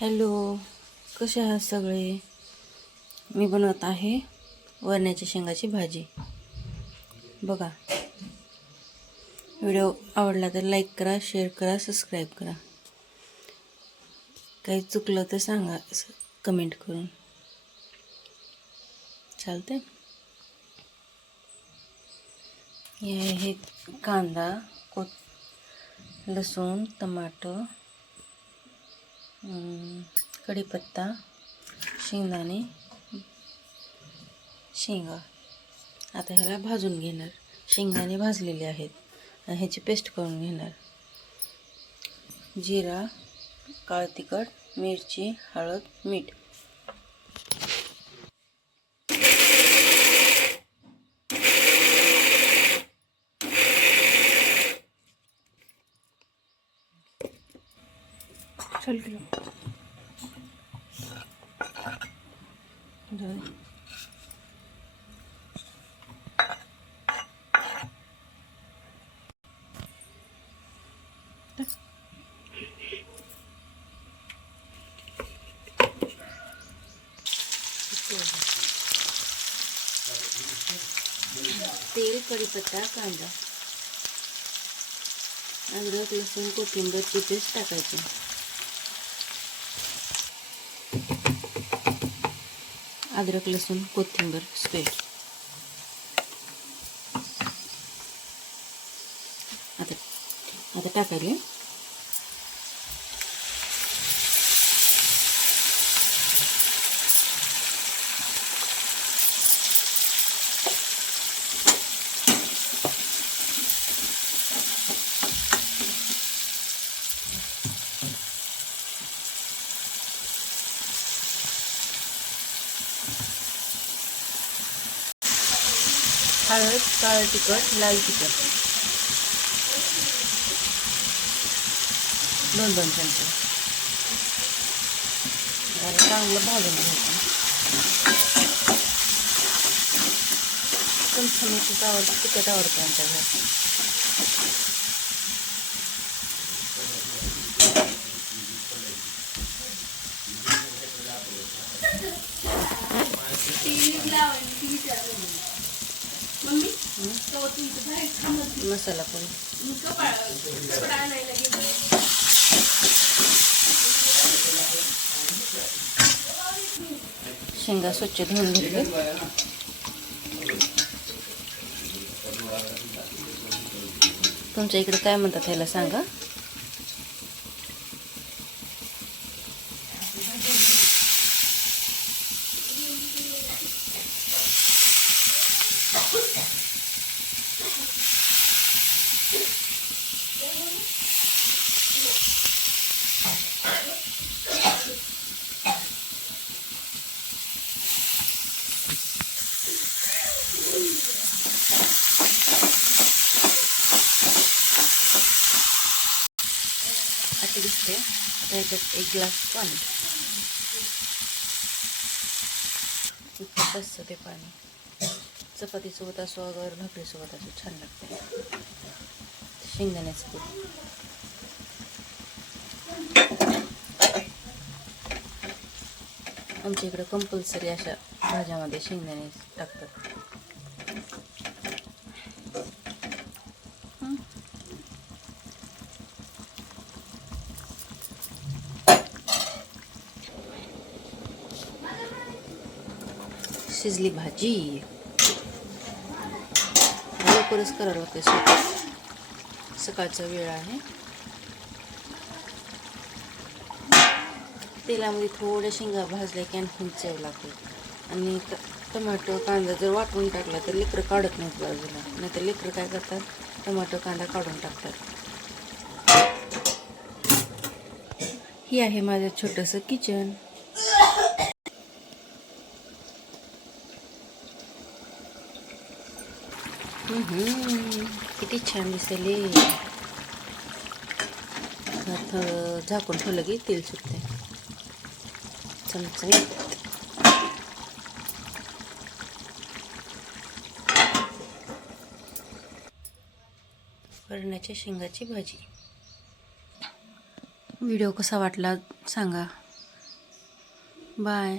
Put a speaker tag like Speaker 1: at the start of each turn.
Speaker 1: Hello कसे आहात सगळे? मी बनवत आहे वरण्याच्या शेंगाची भाजी. बघा व्हिडिओ आवडला तर लाईक करा शेअर करा सबस्क्राईब करा. काही चुकलं तर सांगा कमेंट करून. चालते हे आहेत कांदा कोथ लसूण टमाटर कढीपत्ता शेंगदाणे शेंगा. आता ह्याला भाजून घेणार. शेंगदाणे भाजलेले आहेत. आणि ह्याची पेस्ट करून घेणार. जिरा काळ तिखट मिरची हळद मीठ. चल की जाऊ दे. तेल कढीपत्ता कांदा अद्रक लसूण कोथिंबीरची पेस्ट टाकायची अद्रक लसूण कोथिंबीर स्पेट आता आता टाकायला. हळद काळं तिखट लाल तिखट. दोन दोन चमचे. याला चांगलं भाजून घ्यायचं. चमचमीचीच आवडतं तिखट आवडतं आमच्या घरात मसाला पोळी शेंगा स्वच्छ धुवून घेतले. तुमच्या इकडे काय म्हणतात ह्याला सांगा? असे दिसते. आता एक ग्लास पाणी. इतकं असतं ते पाणी. चपातीसोबत असो अगर भाकरीसोबत असो छान लागते. शेंगदाण्याचं पीठ आमच्या इकडं कंपल्सरी अशा भाज्यामध्ये शेंगदाणे टाकतात. शिजली भाजी. लवकरच करावं लागते स्वतः सकाळचा वेळ आहे. तेलामध्ये थोड्या शेंगा भाजल्या की आणखीन चव लागते. आणि टमाटो कांदा जर वाटून टाकला तर लेकरं काढत नाहीत बाजूला. नाहीतर लेकरं काय करतात? टमाटो कांदा काढून टाकतात. ही आहे माझं छोटंसं किचन. किती छान दिसले झाकून ठेवलं की तेल सुटते चमचमीत वरणाच्या शेंगाची भाजी. व्हिडिओ कसा वाटला सांगा. बाय.